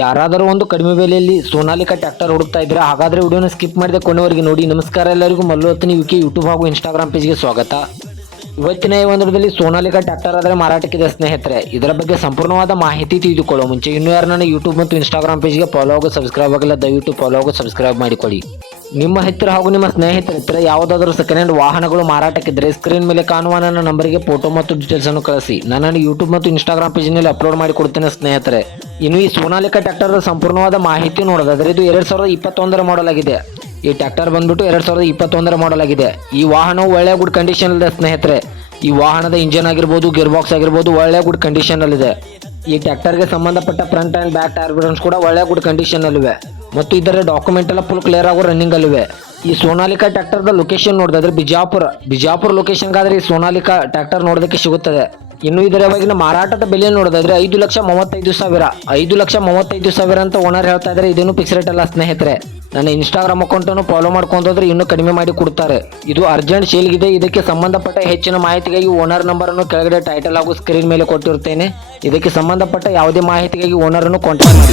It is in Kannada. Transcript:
ಯಾರಾದರೂ ಒಂದು ಕಡಿಮೆ ಬೆಲೆಯಲ್ಲಿ ಸೋನಾಲಿಕಾ ಟ್ರ್ಯಾಕ್ಟರ್ ಹುಡುಕ್ತಾ ಇದ್ರೆ ಹಾಗಾದ್ರೆ ವಿಡಿಯೋನ ಸ್ಕಿಪ್ ಮಾಡಿದೆ ಕೊನೆವರೆಗೆ ನೋಡಿ. ನಮಸ್ಕಾರ ಎಲ್ಲರಿಗೂ, ಮಲ್ಲು ಹತ್ತನಿ ವಿಕೆ ಯೂಟ್ಯೂಬ್ ಹಾಗೂ ಇನ್ಸ್ಟಾಗ್ರಾಮ್ ಪೇಜ್ಗೆ ಸ್ವಾಗತ. ಇವತ್ತಿನ ಈ ಒಂದರದಲ್ಲಿ ಸೋನಾಲಿಕಾ ಟ್ರ್ಯಾಕ್ಟರ್ ಆದರೆ ಮಾರಾಟಕ್ಕಿದೆ ಸ್ನೇಹಿತರೆ. ಇದರ ಬಗ್ಗೆ ಸಂಪೂರ್ಣವಾದ ಮಾಹಿತಿ ತಿಳಿದುಕೊಳ್ಳೋ ಮುಂಚೆ ಇನ್ನೂ ಯಾರು ನನ್ನ ಯೂಟ್ಯೂಬ್ ಮತ್ತು ಇನ್ಸ್ಟಾಗ್ರಾಮ್ ಪೇಜ್ಗೆ ಫಾಲೋ ಆಗೋ ಸಬ್ಸ್ಕ್ರೈಬ್ ಆಗಿಲ್ಲ, ದಯವಿಟ್ಟು ಫಾಲೋ ಆಗೋ ಸಬ್ಸ್ಕ್ರೈಬ್ ಮಾಡಿಕೊಳ್ಳಿ. ನಿಮ್ಮ ಹತ್ತಿರ ಹಾಗೂ ನಿಮ್ಮ ಸ್ನೇಹಿತರ ಹತ್ತಿರ ಯಾವುದಾದರೂ ಸೆಕೆಂಡ್ ಹ್ಯಾಂಡ್ ವಾಹನಗಳು ಮಾರಾಟಕ್ಕಿದ್ದರೆ ಸ್ಕ್ರೀನ್ ಮೇಲೆ ಕಾಣುವ ನನ್ನ ನಂಬರಿಗೆ ಫೋಟೋ ಮತ್ತು ಡೀಟೇಲ್ಸ್ ಅನ್ನು ಕಳಿಸಿ. ನಾನು ಯೂಟ್ಯೂಬ್ ಮತ್ತು ಇನ್ಸ್ಟಾಗ್ರಾಮ್ ಪೇಜ್ನಲ್ಲಿ ಅಪ್ಲೋಡ್ ಮಾಡಿ ಕೊಡ್ತೇನೆ ಸ್ನೇಹಿತರೆ. ಇನ್ನು ಈ ಸೋನಾಲಿಕಾ ಟ್ರ್ಯಾಕ್ಟರ್ ಸಂಪೂರ್ಣವಾದ ಮಾಹಿತಿ ನೋಡೋದಾದ್ರೆ ಇದು 2021 ಮಾಡೆಲ್ ಆಗಿದೆ. ಈ ಟ್ರ್ಯಾಕ್ಟರ್ ಬಂದ್ಬಿಟ್ಟು 2021 ಮಾಡೆಲ್ ಆಗಿದೆ. ಈ ವಾಹನವು ಒಳ್ಳೆಯ ಗುಡ್ ಕಂಡೀಷನ್ ಇದೆ ಸ್ನೇಹಿತರೆ. ಈ ವಾಹನದ ಇಂಜಿನ್ ಆಗಿರ್ಬೋದು, ಗೇರ್ ಬಾಕ್ಸ್ ಆಗಿರ್ಬೋದು, ಒಳ್ಳೆಯ ಗುಡ್ ಕಂಡೀಷನ್ ಅಲ್ಲಿದೆ. ಈ ಟ್ರ್ಯಾಕ್ಟರ್ಗೆ ಸಂಬಂಧಪಟ್ಟ ಫ್ರಂಟ್ ಅಂಡ್ ಬ್ಯಾಕ್ ಟೈರ್ ಬಿಡನ್ಸ್ ಕೂಡ ಒಳ್ಳೆಯ ಗುಡ್ ಕಂಡೀಷನ್ ಅಲ್ಲಿವೆ ಮತ್ತು ಇದರ ಡಾಕ್ಯುಮೆಂಟ್ ಎಲ್ಲ ಫುಲ್ ಕ್ಲಿಯರ್ ಆಗೋ ರನ್ನಿಂಗ್ ಅಲ್ಲಿವೆ. ಈ ಸೋನಾಲಿಕಾ ಟ್ರ್ಯಾಕ್ಟರ್ದ ಲೊಕೇಶನ್ ನೋಡಿದ್ರೆ ಬಿಜಾಪುರ ಲೊಕೇಶನ್ಗಾದ್ರೆ ಈ ಸೋನಾಲಿಕಾ ಟ್ರ್ಯಾಕ್ಟರ್ ನೋಡೋದಕ್ಕೆ ಸಿಗುತ್ತದೆ. ಇನ್ನು ಇದರ ಇವಾಗಿನ ಮಾರಾಟದ ಬೆಲೆ ನೋಡೋದಾದ್ರೆ 5,35,000 5,35,000 ಅಂತ ಓನರ್ ಹೇಳ್ತಾ ಇದ್ದಾರೆ. ಇದೇನು ಫಿಕ್ಸ್ ರೇಟ್ ಅಲ್ಲ ಸ್ನೇಹಿತರೆ. ನನ್ನ ಇನ್ಸ್ಟಾಗ್ರಾಮ್ ಅಕೌಂಟನ್ನು ಫಾಲೋ ಮಾಡ್ಕೊಂಡ್ರೆ ಇನ್ನೂ ಕಡಿಮೆ ಮಾಡಿ ಕೊಡ್ತಾರೆ. ಇದು ಅರ್ಜೆಂಟ್ ಸೇಲ್ಗಿದೆ. ಇದಕ್ಕೆ ಸಂಬಂಧಪಟ್ಟ ಹೆಚ್ಚಿನ ಮಾಹಿತಿಗಾಗಿ ಓನರ್ ನಂಬರ್ ಅನ್ನು ಕೆಳಗಡೆ ಟೈಟಲ್ ಹಾಗೂ ಸ್ಕ್ರೀನ್ ಮೇಲೆ ಕೊಟ್ಟಿರುತ್ತೇನೆ. ಇದಕ್ಕೆ ಸಂಬಂಧಪಟ್ಟ ಯಾವುದೇ ಮಾಹಿತಿಗಾಗಿ ಓನರ್ ಅನ್ನು ಕಾಂಟ್ಯಾಕ್ಟ್ ಮಾಡಿ.